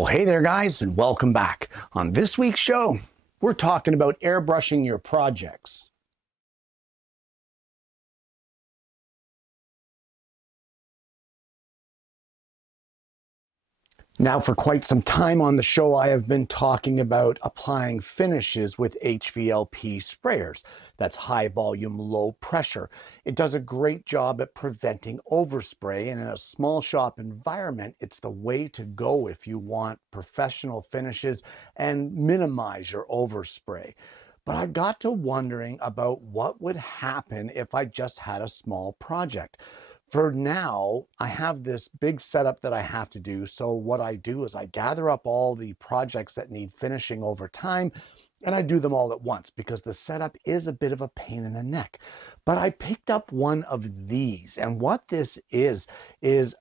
Well, hey there guys, and welcome back. On this week's show, we're talking about airbrushing your projects. Now, for quite some time on the show, I have been talking about applying finishes with HVLP sprayers. That's high volume, low pressure. It does a great job at preventing overspray, and in a small shop environment, it's the way to go if you want professional finishes and minimize your overspray. But I got to wondering about what would happen if I just had a small project. For now, I have this big setup that I have to do. So what I do is I gather up all the projects that need finishing over time, and I do them all at once because the setup is a bit of a pain in the neck. But I picked up one of these, and what this is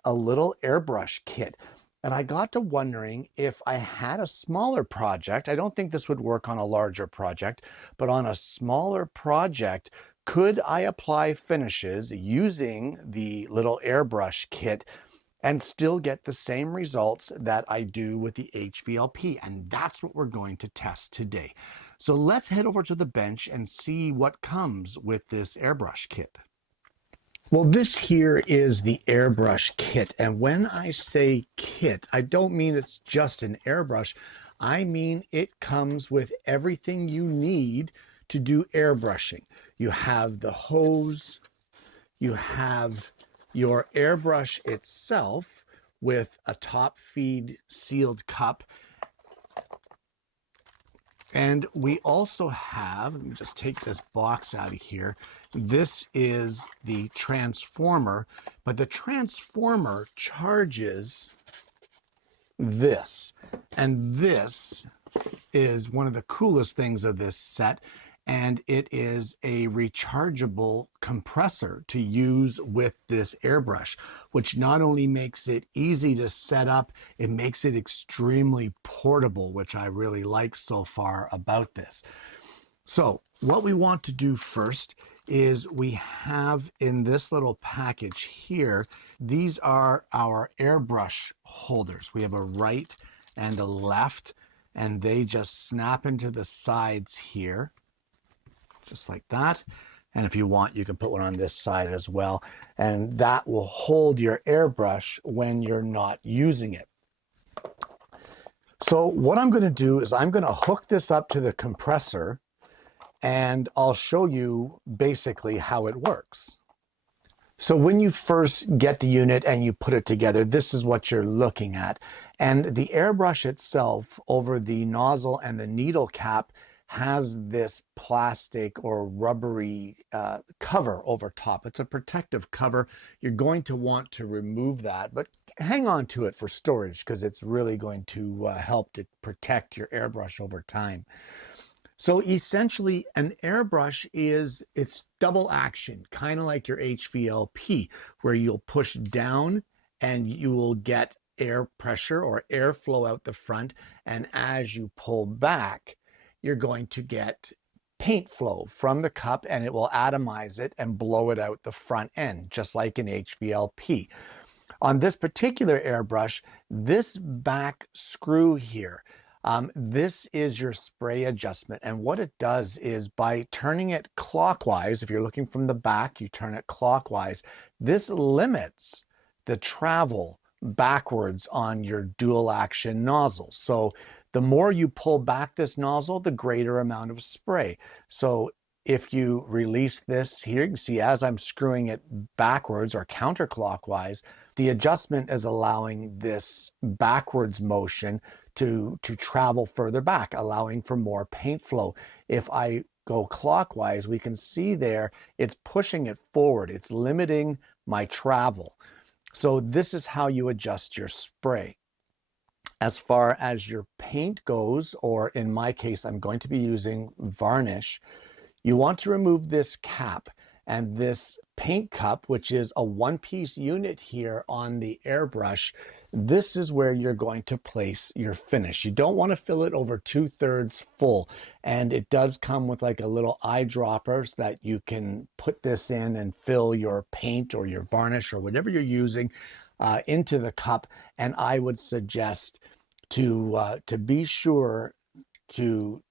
a little airbrush kit. And I got to wondering if I had a smaller project. I don't think this would work on a larger project, but on a smaller project, could I apply finishes using the little airbrush kit and still get the same results that I do with the HVLP? And that's what we're going to test today. So let's head over to the bench and see what comes with this airbrush kit. Well, this here is the airbrush kit. And when I say kit, I don't mean it's just an airbrush. I mean it comes with everything you need to do airbrushing. You have the hose, you have your airbrush itself with a top feed sealed cup. And we also have, let me just take this box out of here. This is the transformer, but the transformer charges this. And this is one of the coolest things of this set. And it is a rechargeable compressor to use with this airbrush, which not only makes it easy to set up, it makes it extremely portable, which I really like so far about this. So what we want to do first is we have in this little package here, these are our airbrush holders. We have a right and a left, and they just snap into the sides here. Just like that. And if you want, you can put one on this side as well. And that will hold your airbrush when you're not using it. So what I'm going to do is I'm going to hook this up to the compressor, and I'll show you basically how it works. So when you first get the unit and you put it together, this is what you're looking at. And the airbrush itself over the nozzle and the needle cap has this plastic or rubbery cover over top. It's a protective cover. You're going to want to remove that, but hang on to it for storage because it's really going to help to protect your airbrush over time. So essentially an airbrush it's double action, kind of like your HVLP, where you'll push down and you will get air pressure or airflow out the front. And as you pull back, you're going to get paint flow from the cup, and it will atomize it and blow it out the front end, just like an HVLP. On this particular airbrush, this back screw here, this is your spray adjustment. And what it does is by turning it clockwise, if you're looking from the back, you turn it clockwise, this limits the travel backwards on your dual action nozzle. So the more you pull back this nozzle, the greater amount of spray. So if you release this here, you can see as I'm screwing it backwards or counterclockwise, the adjustment is allowing this backwards motion to travel further back, allowing for more paint flow. If I go clockwise, we can see there, it's pushing it forward. It's limiting my travel. So this is how you adjust your spray. As far as your paint goes, or in my case, I'm going to be using varnish, you want to remove this cap and this paint cup, which is a one-piece unit here on the airbrush. This is where you're going to place your finish. You don't want to fill it over 2/3 full. And it does come with like a little eyedropper so that you can put this in and fill your paint or your varnish or whatever you're using into the cup. And I would suggest to be sure to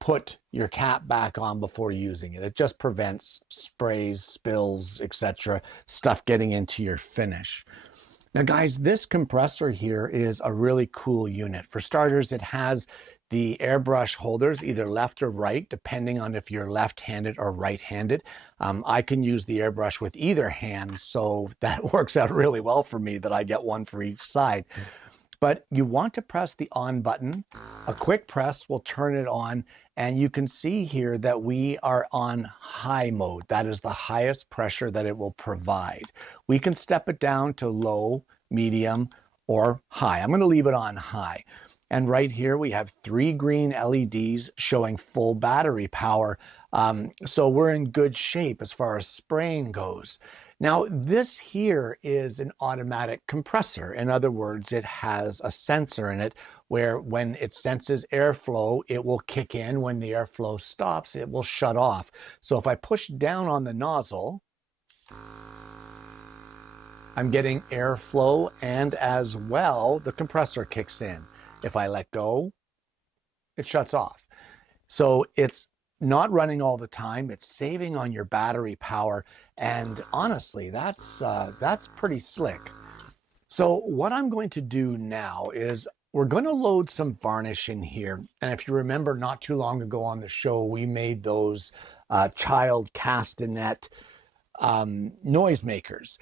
put your cap back on before using it. It just prevents sprays, spills, etc., stuff getting into your finish. Now guys, this compressor here is a really cool unit. For starters, it has the airbrush holders, either left or right, depending on if you're left-handed or right-handed. I can use the airbrush with either hand, so that works out really well for me that I get one for each side. But you want to press the on button. A quick press will turn it on, and you can see here that we are on high mode. That is the highest pressure that it will provide. We can step it down to low, medium, or high. I'm going to leave it on high. And right here we have 3 green LEDs showing full battery power. So we're in good shape as far as spraying goes. Now, this here is an automatic compressor. In other words, it has a sensor in it where when it senses airflow, it will kick in. When the airflow stops, it will shut off. So if I push down on the nozzle, I'm getting airflow, and as well, the compressor kicks in. If I let go, it shuts off. So it's not running all the time. It's saving on your battery power. And honestly, that's pretty slick. So what I'm going to do now is we're going to load some varnish in here. And if you remember, not too long ago on the show, we made those child castanet noisemakers.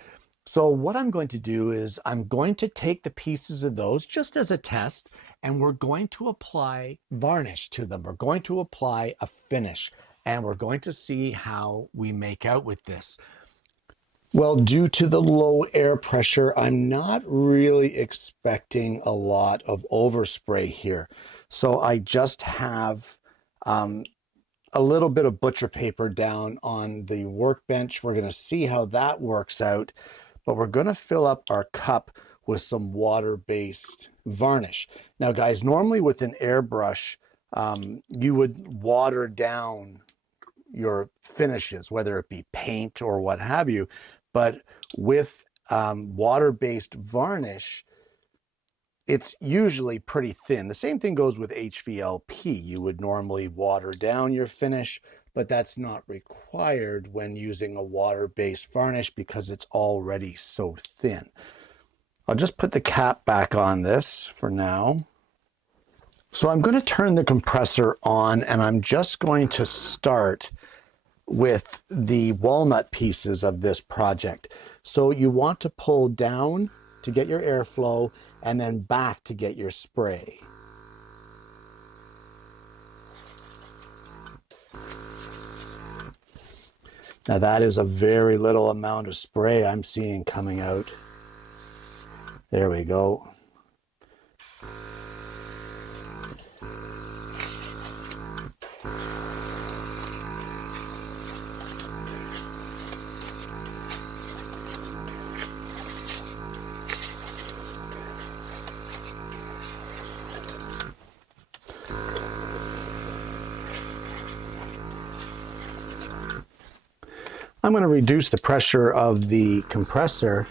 So what I'm going to do is I'm going to take the pieces of those just as a test, and we're going to apply varnish to them. We're going to apply a finish, and we're going to see how we make out with this. Well, due to the low air pressure, I'm not really expecting a lot of overspray here. So I just have a little bit of butcher paper down on the workbench. We're going to see how that works out, but we're going to fill up our cup with some water-based varnish. Now guys, normally with an airbrush, you would water down your finishes, whether it be paint or what have you. But with water-based varnish, it's usually pretty thin. The same thing goes with HVLP. You would normally water down your finish, but that's not required when using a water-based varnish because it's already so thin. I'll just put the cap back on this for now. So I'm going to turn the compressor on, and I'm just going to start with the walnut pieces of this project. So you want to pull down to get your airflow and then back to get your spray. Now that is a very little amount of spray I'm seeing coming out. There we go. I'm going to reduce the pressure of the compressor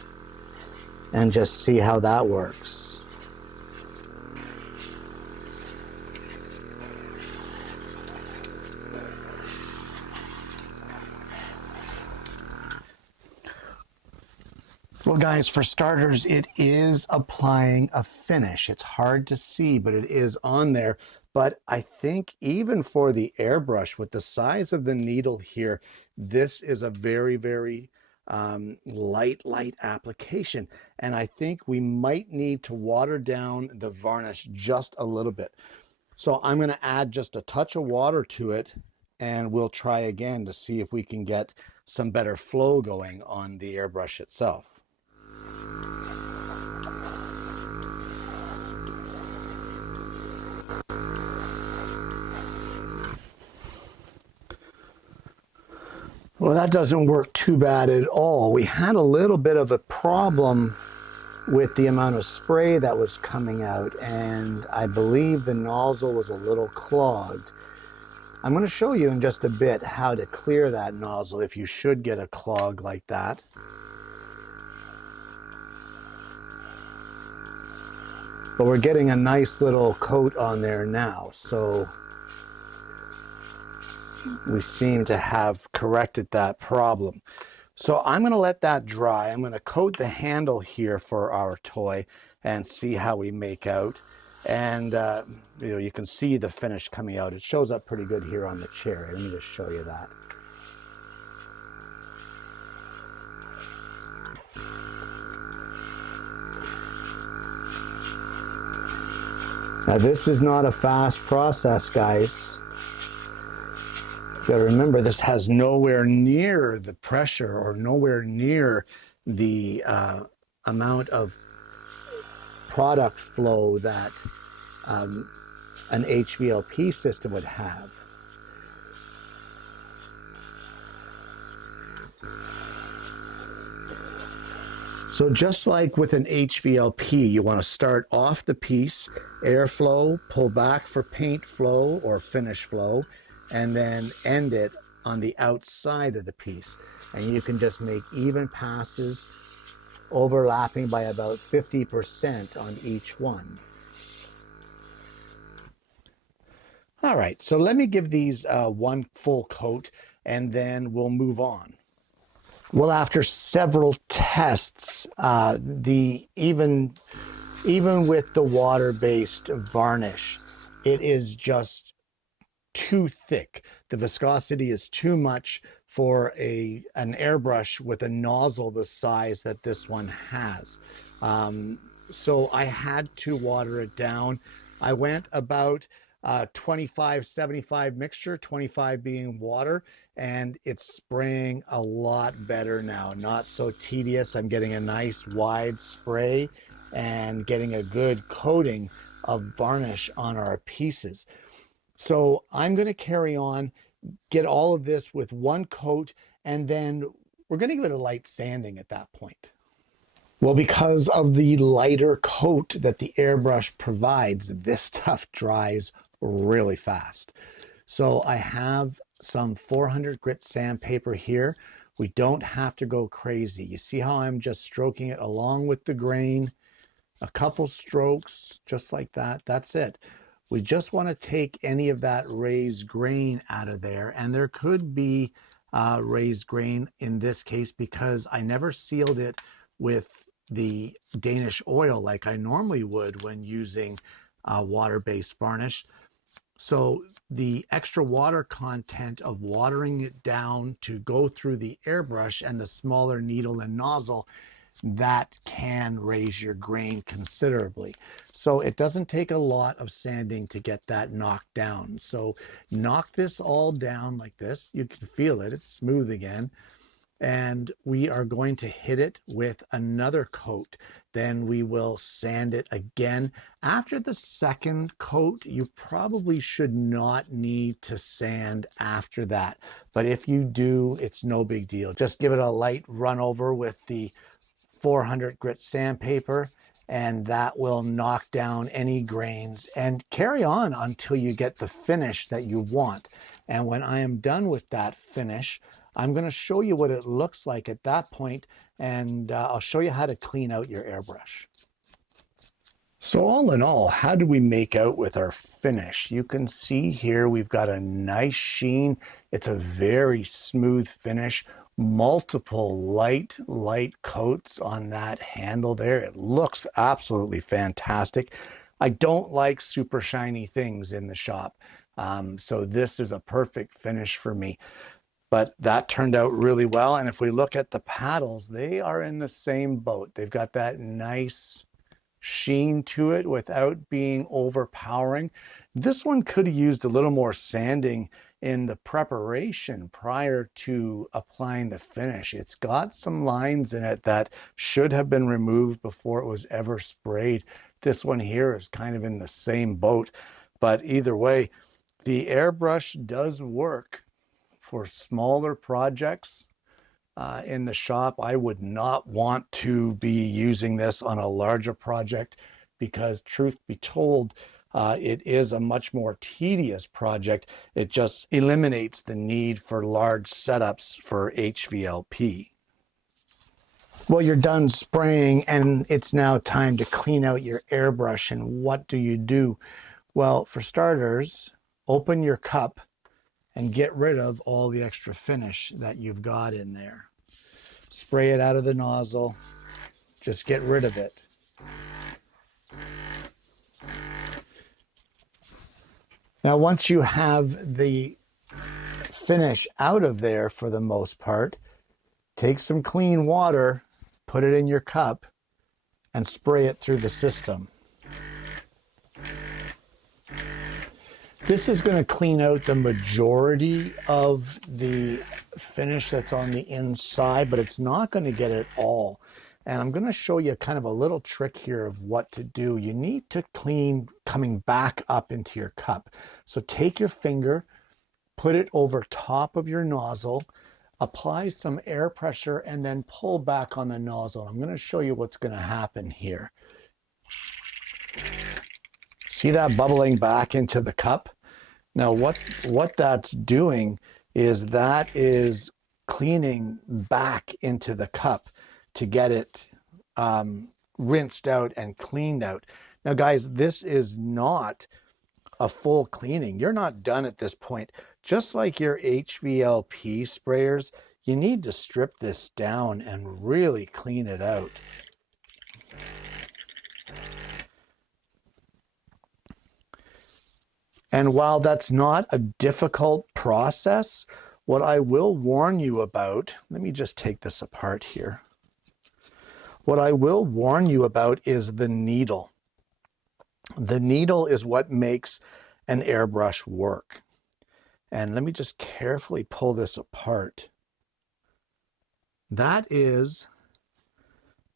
and just see how that works. Well guys, for starters, it is applying a finish. It's hard to see, but it is on there. But I think even for the airbrush, with the size of the needle here, this is a very, very light application. And I think we might need to water down the varnish just a little bit. So I'm going to add just a touch of water to it, and we'll try again to see if we can get some better flow going on the airbrush itself. Well, that doesn't work too bad at all. We had a little bit of a problem with the amount of spray that was coming out, and I believe the nozzle was a little clogged. I'm going to show you in just a bit how to clear that nozzle if you should get a clog like that. But we're getting a nice little coat on there now, so we seem to have corrected that problem. So I'm going to let that dry. I'm going to coat the handle here for our toy and see how we make out. And you can see the finish coming out. It shows up pretty good here on the chair. Let me just show you that. Now this is not a fast process, guys. You gotta remember, this has nowhere near the pressure or nowhere near the amount of product flow that an HVLP system would have. So just like with an HVLP, you want to start off the piece, airflow, pull back for paint flow or finish flow, and then end it on the outside of the piece. And you can just make even passes, overlapping by about 50% on each one. All right, so let me give these one full coat and then we'll move on. Well, after several tests, even with the water-based varnish, it is just too thick. The viscosity is too much for an airbrush with a nozzle the size that this one has. So I had to water it down. I went about 25-75 mixture, 25 being water, and it's spraying a lot better now. Not so tedious. I'm getting a nice wide spray and getting a good coating of varnish on our pieces. So I'm going to carry on, get all of this with one coat, and then we're going to give it a light sanding at that point. Well, because of the lighter coat that the airbrush provides, this stuff dries really fast. So I have some 400 grit sandpaper here. We don't have to go crazy. You see how I'm just stroking it along with the grain, a couple strokes, just like that. That's it. We just want to take any of that raised grain out of there. And there could be raised grain in this case because I never sealed it with the Danish oil like I normally would when using water-based varnish. So the extra water content of watering it down to go through the airbrush and the smaller needle and nozzle, that can raise your grain considerably. So it doesn't take a lot of sanding to get that knocked down. So knock this all down like this. You can feel it, it's smooth again. And we are going to hit it with another coat. Then we will sand it again. After the second coat, you probably should not need to sand after that. But if you do, it's no big deal. Just give it a light run over with the 400 grit sandpaper, and that will knock down any grains and carry on until you get the finish that you want. And when I am done with that finish, I'm going to show you what it looks like at that point, and I'll show you how to clean out your airbrush. So all in all, how do we make out with our finish? You can see here we've got a nice sheen. It's a very smooth finish. Multiple light coats on that handle there. It looks absolutely fantastic. I don't like super shiny things in the shop, so this is a perfect finish for me. But that turned out really well. And if we look at the paddles, they are in the same boat. They've got that nice sheen to it without being overpowering. This one could have used a little more sanding in the preparation prior to applying the finish. It's got some lines in it that should have been removed before it was ever sprayed. This one here is kind of in the same boat. But either way, the airbrush does work for smaller projects in the shop. I would not want to be using this on a larger project because, truth be told, it is a much more tedious project. It just eliminates the need for large setups for HVLP. Well, you're done spraying and it's now time to clean out your airbrush. And what do? Well, for starters, open your cup and get rid of all the extra finish that you've got in there. Spray it out of the nozzle, just get rid of it. Now, once you have the finish out of there for the most part, take some clean water, put it in your cup, and spray it through the system. This is going to clean out the majority of the finish that's on the inside, but it's not going to get it all. And I'm going to show you kind of a little trick here of what to do. You need to clean coming back up into your cup. So take your finger, put it over top of your nozzle, apply some air pressure, and then pull back on the nozzle. I'm going to show you what's going to happen here. See that bubbling back into the cup? Now what that's doing is that is cleaning back into the cup to get it rinsed out and cleaned out. Now guys, this is not a full cleaning. You're not done at this point. Just like your HVLP sprayers, you need to strip this down and really clean it out. And while that's not a difficult process, what I will warn you about, let me just take this apart here. What I will warn you about is the needle. The needle is what makes an airbrush work. And let me just carefully pull this apart. That is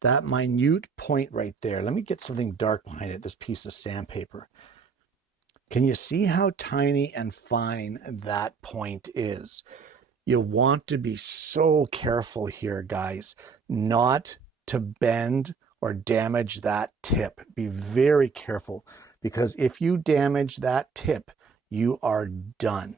that minute point right there. Let me get something dark behind it, this piece of sandpaper. Can you see how tiny and fine that point is? You want to be so careful here, guys, not to bend or damage that tip. Be very careful, because if you damage that tip, you are done.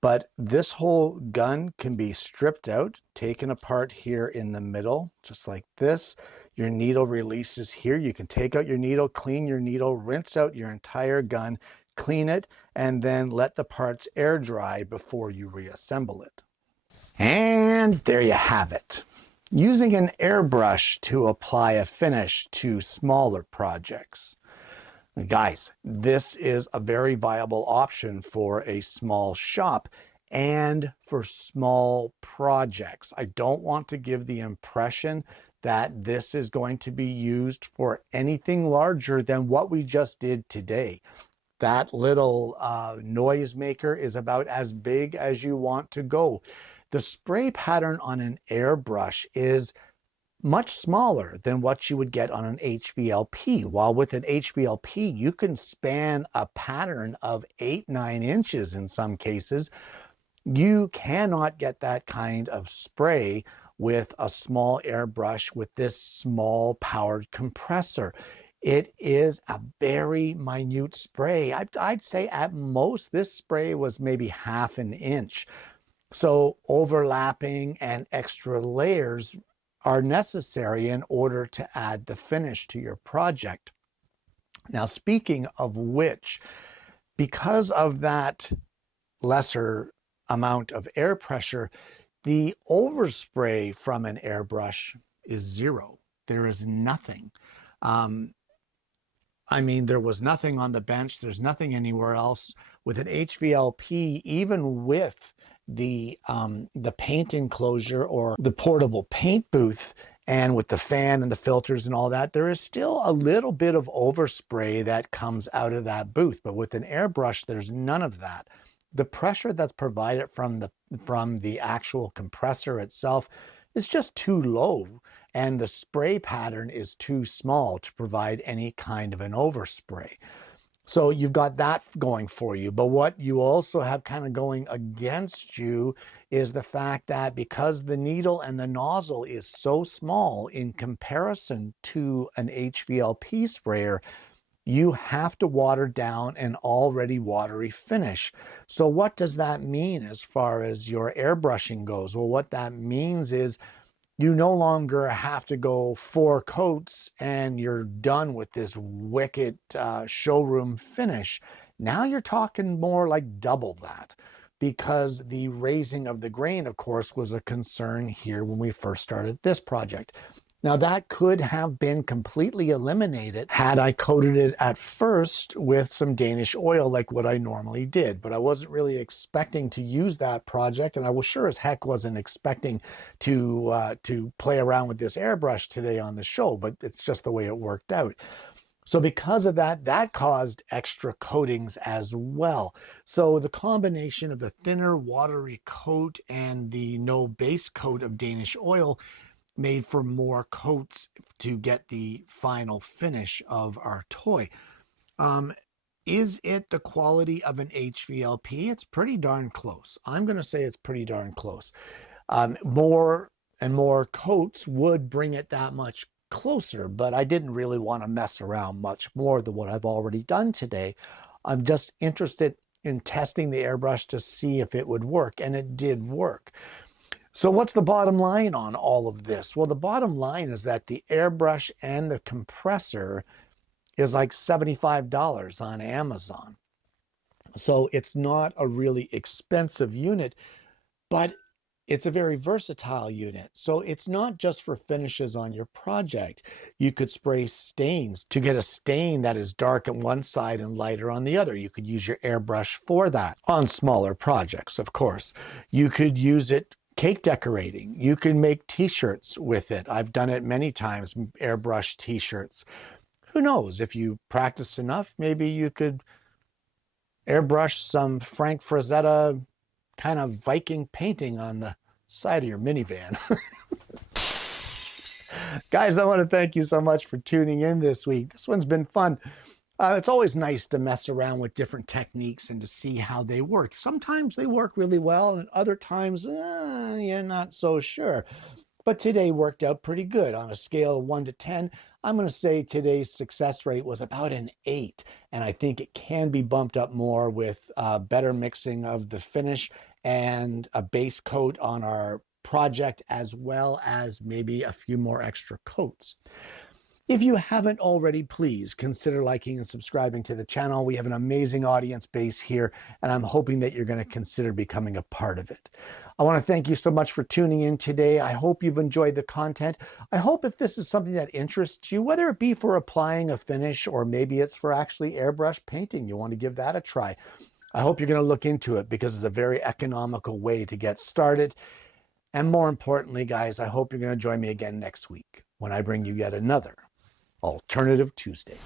But this whole gun can be stripped out, taken apart here in the middle, just like this. Your needle releases here. You can take out your needle, clean your needle, rinse out your entire gun, clean it, and then let the parts air dry before you reassemble it. And there you have it. Using an airbrush to apply a finish to smaller projects. Guys, this is a very viable option for a small shop and for small projects. I don't want to give the impression that this is going to be used for anything larger than what we just did today. That little noisemaker is about as big as you want to go. The spray pattern on an airbrush is much smaller than what you would get on an HVLP. While with an HVLP, you can span a pattern of 8-9 inches in some cases. You cannot get that kind of spray with a small airbrush with this small powered compressor. It is a very minute spray. I'd say at most this spray was maybe 1/2 inch. So overlapping and extra layers are necessary in order to add the finish to your project. Now, speaking of which, because of that lesser amount of air pressure, the overspray from an airbrush is zero. There is nothing. I mean, there was nothing on the bench. There's nothing anywhere else. With an HVLP, even with the paint enclosure or the portable paint booth, and with the fan and the filters and all that, there is still a little bit of overspray that comes out of that booth. But with an airbrush, there's none of that. The pressure that's provided from the actual compressor itself is just too low, and the spray pattern is too small to provide any kind of an overspray. So you've got that going for you. But what you also have kind of going against you is the fact that because the needle and the nozzle is so small in comparison to an HVLP sprayer, you have to water down an already watery finish. So what does that mean as far as your airbrushing goes? Well, what that means is you no longer have to go 4 coats and you're done with this wicked showroom finish. Now you're talking more like double that, because the raising of the grain, of course, was a concern here when we first started this project. Now that could have been completely eliminated had I coated it at first with some Danish oil like what I normally did, but I wasn't really expecting to use that project, and I was sure as heck wasn't expecting to play around with this airbrush today on the show, but it's just the way it worked out. So because of that, that caused extra coatings as well. So the combination of the thinner watery coat and the no base coat of Danish oil made for more coats to get the final finish of our toy. Is it the quality of an HVLP? It's pretty darn close. I'm going to say it's pretty darn close. More and more coats would bring it that much closer, but I didn't really want to mess around much more than what I've already done today. I'm just interested in testing the airbrush to see if it would work, and it did work. So what's the bottom line on all of this? Well, the bottom line is that the airbrush and the compressor is like $75 on Amazon. So it's not a really expensive unit, but it's a very versatile unit. So it's not just for finishes on your project. You could spray stains to get a stain that is dark on one side and lighter on the other. You could use your airbrush for that on smaller projects, of course. You could use it cake decorating. You can make t-shirts with it. I've done it many times, airbrush t-shirts. Who knows, if you practice enough, maybe you could airbrush some Frank Frazetta kind of Viking painting on the side of your minivan. Guys, I want to thank you so much for tuning in this week. This one's been fun. It's always nice to mess around with different techniques and to see how they work. Sometimes they work really well, and other times you're not so sure. But today worked out pretty good. On a scale of 1 to 10, I'm going to say today's success rate was about an 8. And I think it can be bumped up more with better mixing of the finish and a base coat on our project, as well as maybe a few more extra coats. If you haven't already, please consider liking and subscribing to the channel. We have an amazing audience base here, and I'm hoping that you're going to consider becoming a part of it. I want to thank you so much for tuning in today. I hope you've enjoyed the content. I hope if this is something that interests you, whether it be for applying a finish or maybe it's for actually airbrush painting, you want to give that a try. I hope you're going to look into it because it's a very economical way to get started. And more importantly, guys, I hope you're going to join me again next week when I bring you yet another Alternative Tuesday.